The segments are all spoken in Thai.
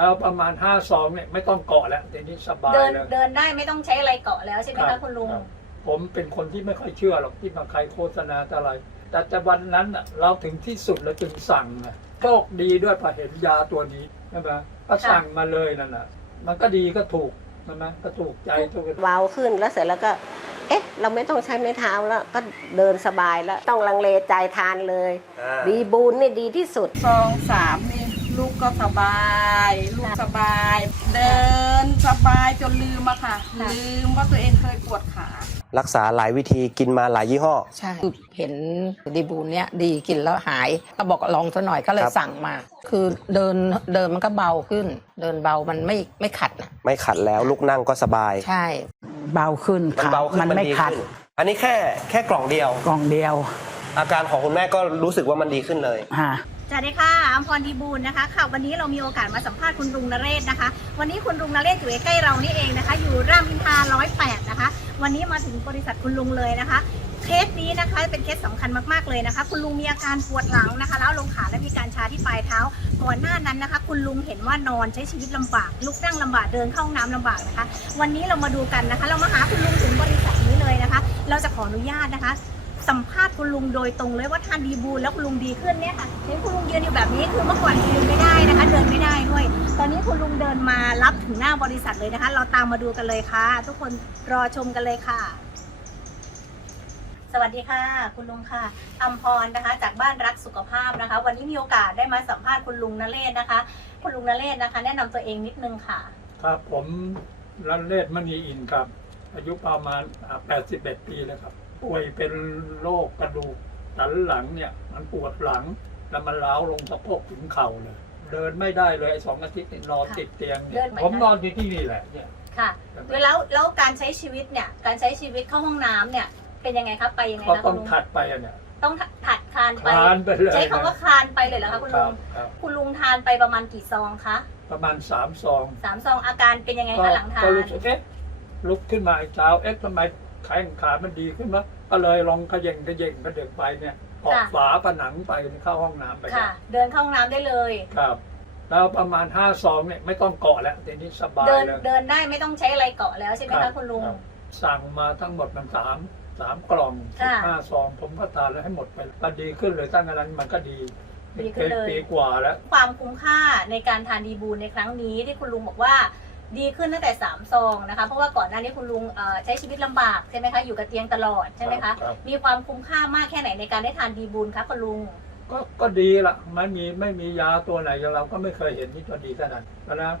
แล้วประมาณห้าซองเนี่ยไม่ต้องเกาะแล้วทีนี้สบายเดินเลยเดินได้ไม่ต้องใช้อะไรเกาะแล้วใช่ไหมรัคะบคุณลุงรับ ผมเป็นคนที่ไม่ค่อยเชื่อหรอกที่มาใครโฆษณาอะไร แต่จะวันนั้นน่ะเราถึงที่สุดแล้วจึงสั่งนะโชคดีด้วยพอเห็นยาตัวนี้ใช่ไหมก็สั่งมาเลยนั่นน่ะ มันก็ดีก็ถูกใช่ไหมก็ถูกใจถูกเบาขึ้นแล้วเสร็จแล้วก็ เอ๊ะ เราไม่ต้องใช้ไม้เท้าแล้วก็เดินสบายแล้ว ต้องลังเลใจทานเลยดีบูนนี่ดีที่สุด ซองสามนี่ ลูกก็สบาย ลูกสบาย เดินสบายจนลืมอะค่ะ ลืมว่าตัวเองเคยปวดขา รักษาหลายวิธีกินมาหลายยี่ห้อ ใช่คือเห็นดีบูนเนี้ยดีกินแล้วหาย ก็บอกลองซะหน่อยก็เลยครับ สั่งมา คือเดินเดินมันก็เบาขึ้น เดินเบามันไม่ไม่ขัดนะไม่ขัดแล้วลุกนั่งก็สบาย ใช่ เบาขึ้นมันค่ะเบาขึ้นมันไม่ดีขัดขึ้นอันนี้แค่แค่กล่องเดียว กล่องเดียวอาการของคุณแม่ก็รู้สึกว่ามันดีขึ้นเลย ฮะ สวัสดีค่ะอัมพรดีบูลนะคะค่ะวันนี้เรามีโอกาสมาสัมภาษณ์คุณลุงนเรศนะคะ วันนี้คุณลุงนเรศอยู่ใกล้เรานี่เองนะคะ อยู่รามอินทราร้อยแปดนะคะ วันนี้มาถึงบริษัทคุณลุงเลยนะคะ เคสนี้นะคะเป็นเคสสำคัญมากๆเลยนะคะ คุณลุงมีอาการปวดหลังนะคะ แล้วลงขาและมีการชาที่ปลายเท้าก่อนหน้านั้นนะคะ คุณลุงเห็นว่านอนใช้ชีวิตลำบาก ลุกนั่งลำบากเดินเข้าห้องน้ำลำบากนะคะ วันนี้เรามาดูกันนะคะ เรามาหาคุณลุงถึงบริษัทนี้เลยนะคะ เราจะขออนุญาตนะคะ สัมภาษณ์คุณลุงโดยตรงเลยว่าทานดีบูลแล้วคุณลุงดีขึ้นเนี่ยค่ะเห็นคุณลุงยืนอยู่แบบนี้คือเมื่อก่อนยืนไม่ได้นะคะ เดินไม่ได้ด้วย ตอนนี้คุณลุงเดินมารับถึงหน้าบริษัทเลยนะคะ เราตามมาดูกันเลยค่ะ ทุกคนรอชมกันเลยค่ะ สวัสดีค่ะ คุณลุงค่ะอัมพรนะคะ จากบ้านรักสุขภาพนะคะ วันนี้มีโอกาสได้มาสัมภาษณ์คุณลุงนเรศนะคะ คุณลุงนเรศนะคะ แนะนำตัวเองนิดนึงค่ะ ครับผมนเลศมณีอินครับ อายุประมาณ 81 ปีแล้วครับ ป่วยเป็นโรคกระดูกสันหลังเนี่ย มันปวดหลังแล้วมันล้าวลงสะโพกถึงเข่าเลย เดินไม่ได้เลยไอ้สองอาทิตย์นี่นอนค่ะติดเตียงเนี่เดิยนไม่ผมได้นอนอยู่ที่นี่แหละเนี่ยค่ะ แล้วแล้วการใช้ชีวิตเนี่ย การใช้ชีวิตเข้าห้องน้ำเนี่ย เป็นยังไงครับไปยังไงก็คะต้คุองณลุงถัดไปอะเนี่ยต้องถัดคานคไป ลานไปเลยใช้คำว่าคลานไปเลยเหรอคะคุณคลุรับงครับคุณลุงทานไปประมาณกี่ซองคะประมาณสามซอง สามซองอาการเป็นยังไงก็คะหลังทาน ก็รู้สึกเอ๊ะลุกขึ้นมาอีกเช้าเอ๊ะทำไมแข้งขามันดีขึ้นวะก็เลยลองเขย่งเขย่งกระเดึกไปเนี่ยออกฝาผนังไปเข้าห้องน้ำไปค่ะ เดินเข้าห้องน้ำได้เลยครับ แล้วประมาณห้าซองเนี่ยไม่ต้องเกาะแล้วทีนี้สบายเดินเลยเดินได้ไม่ต้องใช้อะไรเกาะแล้วใช่ไหมครัคะบคุณลุงครับสั่งมาทั้งหมดมันสามสามกล่องค่ะห้าซองผมก็ทานแล้วให้หมดไปก็ดีขึ้นเลยตั้งแต่นั้นมันก็ดีดีขึ้นเลยป็ปีกว่าแล้ว ความคุ้มค่าในการทานดีบูลในครั้งนี้ที่คุณลุงบอกว่า ดีขึ้นตั้งแต่3ซองนะคะ เพราะว่าก่อนหน้านี้คุณลุงเอ่อใช้ชีวิตลำบากใช่ไหมคะ อยู่กับเตียงตลอดใช่ไหมครัคะบครับ มีความคุ้มค่ามากแค่ไหนในการได้ทานดีบูลคะคุณลุง ก็ก็ดีละไม่มีไม่มียาตัวไหนเราก็ไม่เคยเห็นที่ตัวดีขนาดนั้นนะ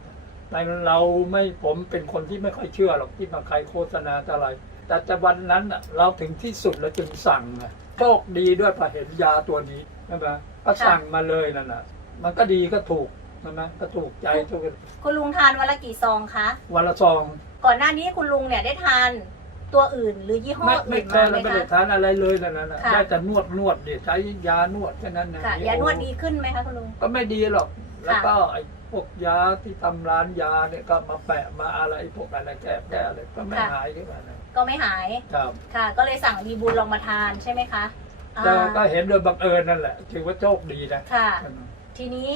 ในเราไม่ผมเป็นคนที่ไม่ค่อยเชื่อหรอกที่มาใครโฆษณาอะไร แต่จะวันนั้นน่ะเราถึงที่สุดแล้วจึงสั่งนะโชคดีด้วยพอเห็นยาตัวนี้ใช่ไหมก็สั่งมาเลยนั่นน่ะ มันก็ดีก็ถูก ใช่ไหมก็ถูกใจทุกคุณลุงทานวันละกี่ซองคะวันละซอง ก่อนหน้านี้คุณลุงเนี่ยได้ทานตัวอื่นหรือยี่ห้อไม่ไม่อื่นเคมายไหมไม่ได้คะทานอะไรเลยนั่นน่ะค่ะได้แต่นวดนวดเดี๋ยวใช้ยานวดแค่นั้นนะค่ะยานวดดีขึ้นไหมคะคุณลุงก็ไม่ดีหรอก แล้วก็ไอ้พวกยาที่ทำร้านยาเนี่ยก็มาแปะมาอะไรพวกอะไรแก้แก้อะไรก็ไม่ค่ะหายขึ้นมานะก็ไม่หายครับค่ะ ก็เลยสั่งดีบูลลองมาทานใช่ไหมคะแต่อ่าก็เห็นโดยบังเอิญนั่นแหละถือว่าโชคดีนะค่ะ ทีนี้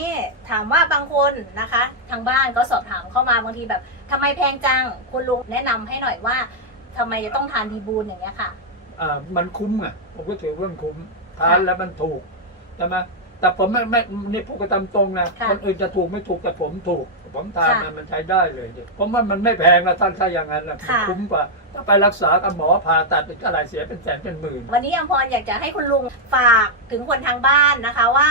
ถามว่าบางคนนะคะ ทางบ้านก็สอบถามเข้ามาบางทีแบบทำไมแพงจังคุณลุงแนะนำให้หน่อยว่าทำไมจะต้องทานดีบูลอย่างเงี้ยค่ะอ่ามันคุ้มอะผมก็ถือว่ามันคุ้มทานแล้วมันถูกใช่ไหมแต่ผมไม่ไม่นี่พูดกันตามตรงนะค่ะคนอื่นจะถูกไม่ถูกแต่ผมถูก ผมทานค่ะมันมันใช้ได้เลยเนี่ยผมว่ามันไม่แพงนะท่านถ้าอย่างนั้นนะมันค่ะคุ้มกว่าถ้าไปรักษากับหมอผ่าตัดอีกอะไรเสียเป็นแสนเป็นหมื่น วันนี้อัมพรอยากจะให้คุณลุงฝากถึงคนทางบ้านนะคะว่า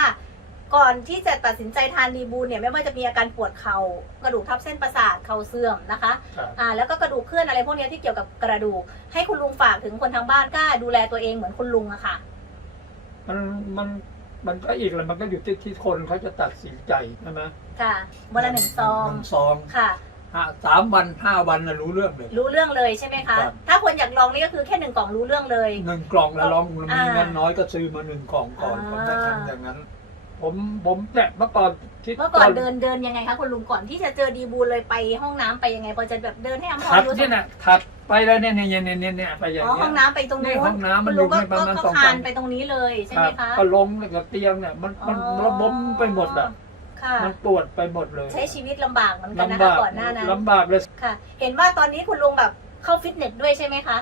ก่อนที่จะตัดสินใจทานดีบูลเนี่ยไม่ว่าจะมีอาการปวดเขา่ากระดูกทับเส้นประสาทเข่าเสื่อมนะคะครับ อ่าแล้วก็กระดูกเคลื่อนอะไรพวกเนี้ยที่เกี่ยวกับกระดูก ให้คุณลุงฝากถึงคนทางบ้านกล้าดูแลตัวเองเหมือนคุณลุงอะค่ะ มันมันมันก็อีกแหละมันก็อยู่ที่ที่คนเขาจะตัดสินใจใช่ไหมค่ะวันละหนึ่งซองหนึ่งซองค่ะ ห้าสามวันห้าวันนะรู้เรื่องเลย รู้เรื่องเลยใช่ไหมคะ ครับ ถ้าคนอยากลองนี่ก็คือแค่หนึ่งกล่องรู้เรื่องเลย หนึ่งกล่องแล้วลองมีอ่าเงินน้อยก็ซื้อมาหนึ่งกล่องก่อนอ่า ผมจะทำอย่างนั้น ผมผมเนี่ยเมื่อก่อนที่เมื่อก่อนเดินเดินยังไงคะคุณลุงก่อนที่จะเจอดีบูลเลยไปห้องน้ำไปยังไงพอจะแบบเดินให้อัมพถัรดดูเนี่ยนะถัดไปแล้วเนี่ยเนี่ยเนี่ยเนี่ยเนี่ยไปอย่างอ๋อเงี้ห้ย องน้ำไปตรงนู้นี่นห้องน้ำมันคุณลุงก็อยู่ในประมาณก็สองคาสามนไปตรงนี้เลยใช่คไหมรับคะ ก็ลงกับเตียงเนี่ยมันมันอ๋อ ระบมไปหมดอะคค่ะ มันปวดไปหมดเลยใช้ชีวิตลำบากเหมือนกันนะลำคะบากก่อนหน้านั้นลำบากเลยค่ะ เห็นว่าตอนนี้คุณลุงแบบเข้าฟิตเนสด้วยใช่ไหมคะ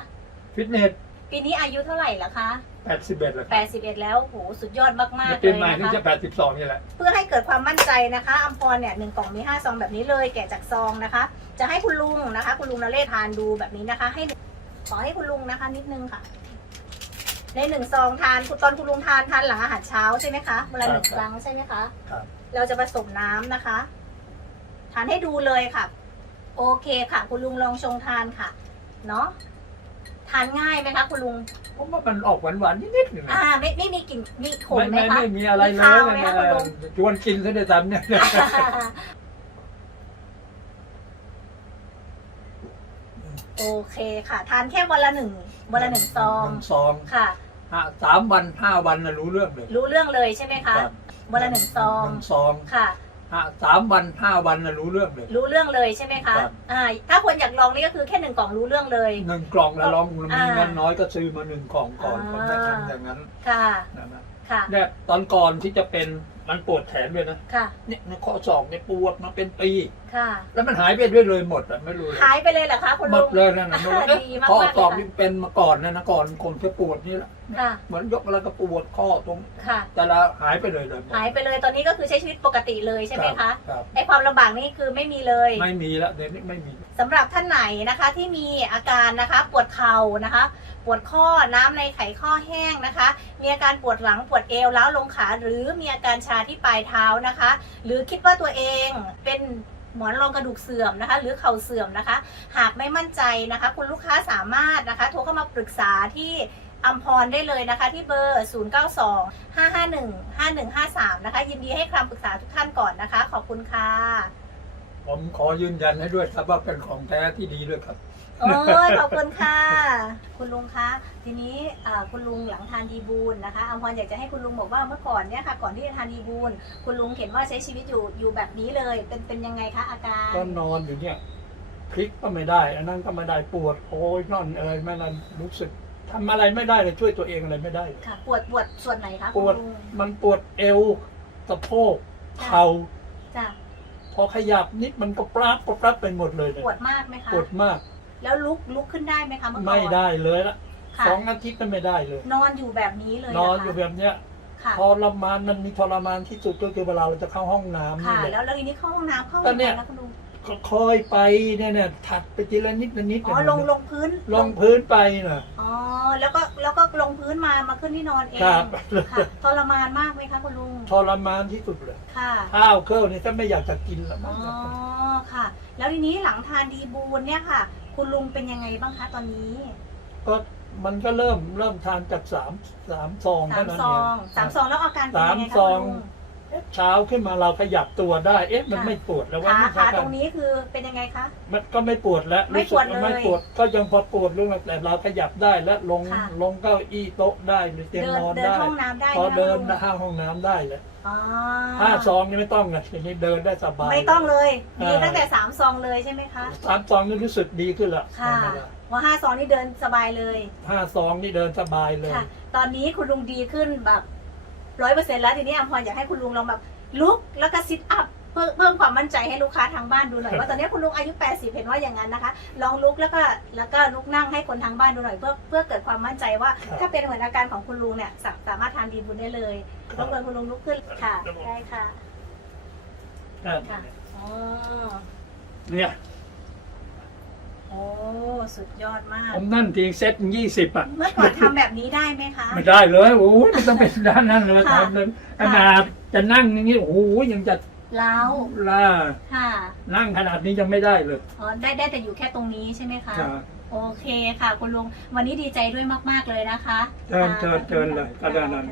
ฟิตเนส ปีนี้อายุเท่าไหร่ละคะ81แล้วครับ81 แล้วโหสุดยอดมากๆปีเลยใหม่นะถึงคะจะ82นี่แหละ เพื่อให้เกิดความมั่นใจนะคะอัมพรเนี่ยหนึ่งกล่องมีห้าซองแบบนี้เลยแกะจากซองนะคะ จะให้คุณลุงนะคะ คุณลุงนเรศทานดูแบบนี้นะคะ ให้ขอให้คุณลุงนะคะ นิดนึงค่ะ ในหนึ่งซองทานคุณตอนคุณลุงทานทานหลังอาหารเช้าใช่ไหมคะเวลาหนึ่งครับครั้งใช่ไหมคะ ครับ เราจะผสมน้ำนะคะ ทานให้ดูเลยค่ะ โอเคค่ะ คุณลุงลองชงทานค่ะ เนาะ ทานง่ายไหมคะคุณลุง ผมว่ามันออกหวานๆนิดๆนึงอ่า ไม่ไม่มีกลิ่นมีขมไม่ไหมไม่คะ ไม่มีอะไรเลมียคาวไหมคะคุณลุง ชวนกินซะด้วยซ้ำเนี่ย โอเคค่ะ ทานแค่วันละหนึ่งวันละหนึ่งซองหนึ่ซองค่ะ ห้าสามวันห้าวันนะรู้เรื่องเลยรู้เรื่องเลยใช่ไหมคะครับวันละหนึ่งซองหนึ่งซอง ค่ะ ห้าสามวันห้าวันนะรู้เรื่องเลย รู้เรื่องเลยใช่ไหมคะครับ อ่าถ้าคนอยากลองนี่ก็คือแค่หนึ่งกล่องรู้เรื่องเลย หนึ่งกล่องแล้วลองมีอ่าเงินน้อยก็ซื้อมาหนึ่งกล่องก่อนอ่า ผมจะทำอย่างนั้นค่ะ นะนะค่ะ เนี่ยตอนก่อนที่จะเป็นมันปวดแขนเลยนะค่ะ เนี่ยในข้อศอกเนี่ยปวดมาเป็นปี ค่ะ แล้วมันหายไปด้วยเลยหมดอะไม่รู้เลยหายไปเลยเหรอคะคุณหมลุดง เลยนั่นนะอ่าดีมากๆข้อศอกเลยค่ะ นี่เป็นมาก่อนนะนะก่อนคงจะปวดนี่แหละค่ะ เหมือนยกอะไรก็ปวดข้อตรง ค่ะ แต่ละหายไปเลยเลยมดหายไปเลยตอนนี้ก็คือใช้ชีวิตปกติเลยใช่ไหมรัคะบครับ ไอความลำบากนี่คือไม่มีเลย ไม่มีแล้วเดี๋ยวนี้ไม่มี สำหรับท่านไหนนะคะที่มีอาการนะคะปวดเข่านะคะ ปวดข้อน้ำในไขข้อแห้งนะคะ มีอาการปวดหลังปวดเอวล้าวลงขาหรือมีอาการชาที่ปลายเท้านะคะ หรือคิดว่าตัวเองเป็นหมอนรองกระดูกเสื่อมนะคะ หรือเข่าเสื่อมนะคะ หากไม่มั่นใจนะคะ คุณลูกค้าสามารถนะคะ โทรเข้ามาปรึกษาที่อัมพรได้เลยนะคะที่เบอร์ 092 551 5153 นะคะ ยินดีให้คำปรึกษาทุกท่านก่อนนะคะ ขอบคุณค่ะ ผมขอยืนยันให้ด้วยครับว่าเป็นของแท้ที่ดีด้วยครับ โอ้ยขอบคุณค่ะ คุณลุงคะ ทีนี้อ่าคุณลุงหลังทานดีบูลนะคะอัมพรอยากจะให้คุณลุงบอกว่าเมื่อก่อนเนี่ยค่ะ ก่อนที่จะทานดีบูลคุณลุงเห็นว่าใช้ชีวิตอยู่อยู่แบบนี้เลย เป็นเป็นยังไงคะอาการก็นอนอยู่เนี่ยพลิกก็ไม่ได้ อันนั้นก็ไม่ได้ปวดโอ้ยนั่นเอ่ยไม่นั่นรู้สึกทำอะไรไม่ได้เลยช่วยตัวเองอะไรไม่ได้เลยค่ะ ปวดปวดส่วนไหนคะปคุณวดลุงมันปวดเอวสะโพกเข่าจ้ะ พอขยับนิดมันก็ปราบก็ปราบไปหมดเลยเนี่ยปวดมากไหมคะปวดมาก แล้วลุกลุกขึ้นได้ไหมคะเมื่อก่อนไม่ได้เลยละค่ะสองอาทิตย์ก็ไม่ได้เลย นอนอยู่แบบนี้เลยนอนะคะอยู่แบบเนี้ยค่ะทรมานมันมีทรมานที่สุดก็คือเวลาเราจะเข้าห้องน้ำค่ะนี่แหแล้ละวแล้วทีนี้เข้าห้องน้ำเข้าก็เนี่ยแล้วคุณลุงก็ คอยไปเนี่ยเนี่ยถัดไปทีละนิดละนิดอ๋อลงลงพื้นลงพื้นไปน่ะอ๋อแล้วก็แล้วก็ลงพื้นมามาขึ้นที่นอนเองครับค่ะทรมานมากไหมคะคุณลุงทรมานที่สุดเลยค่ะข้าวเครื่องนี่ถ้าไม่อยากจะกินแล้วอ๋มั้องค่ะ แล้วทีนี้หลังทานดีบูนเนี่ยค่ะ คุณลุงเป็นยังไงบ้างคะตอนนี้ก็มันก็เริ่มเริ่มทานจากสามสามซองสาเท่ามนั้นซเอองงสามซองแล้วอาการเป็นยังไงสามคะซองคุณลุง เอ๊ะเช้าขึ้นมาเราขยับตัวได้ เอ๊ะมันไม่ปวดแล้วว่าขาไม่ขาใช่ตรงนี้คือเป็นยังไงคะ มันก็ไม่ปวดแล้วไม่รู้สึกปวดเลยไม่ปวดก็ยังพอปวดเรื่องแต่เราขยับได้และลงค่ะ ลงเก้าอี้โต๊ะได้หรือเตียงเดินนอนเดินได้ห้องน้ำได้พอไหมคะเดินคุณลุงห้าห้องน้ำได้เลยอ๋อห้าซองนี่ไม่ต้องไงทีนี้เดินได้สบาย ไม่ต้องเลยเอมีอตั้งแต่สามซองเลยใช่ไหมคะ สามซองนี่รู้สึกดีขึ้นละค่ะธรรมดาว่าห้าซองนี่เดินสบายเลยห้าซองนี่เดินสบายเลย ค่ะ ตอนนี้คุณลุงดีขึ้นแบบ ร้อยเปอร์เซ็นแล้วทีนี้อัมพรอยากให้คุณลุงลองแบบลุกแล้วก็ซิทอัพเพิ่มเพิ่มความมั่นใจให้ลูกค้าทางบ้านดูหน่อยว่าตอนนี้คุณลุงอายุ 80 เห็นว่าอย่างนั้นนะคะ ลองลุกแล้วก็แล้วก็ลุกนั่งให้คนทางบ้านดูหน่อยเพื่อเพื่อเกิดความมั่นใจว่าครับถ้าเป็นเหมือนอาการของคุณลุงเนี่ยสาสามารถทานดีบุญได้เลยครับรบกวนคุณลุงลุกขึ้นค่ะได้ค่ะอะค่ะอ๋อเนี่ย โอ้ สุดยอดมาก ผมนั่นทีเซ็ตยี่สิบอะ เมื่อก่อนทำแบบนี้ได้ไหมคะ ไม่ได้เลยโอ้ยไม่ต้องเป็นด้านนั้นเลยค่ะ ทำเลยขนาดจะนั่งอย่างนี้โอ้โหยังจะแล้วล่าค่ะนั่งขนาดนี้ยังไม่ได้เลยอ๋อได้ได้แต่อยู่แค่ตรงนี้ใช่ไหมคะ ครับโอเคค่ะคุณลุง วันนี้ดีใจด้วยมาก ๆ เลยนะคะ เชิญเชิญเชิญเลยก็ได้นั้น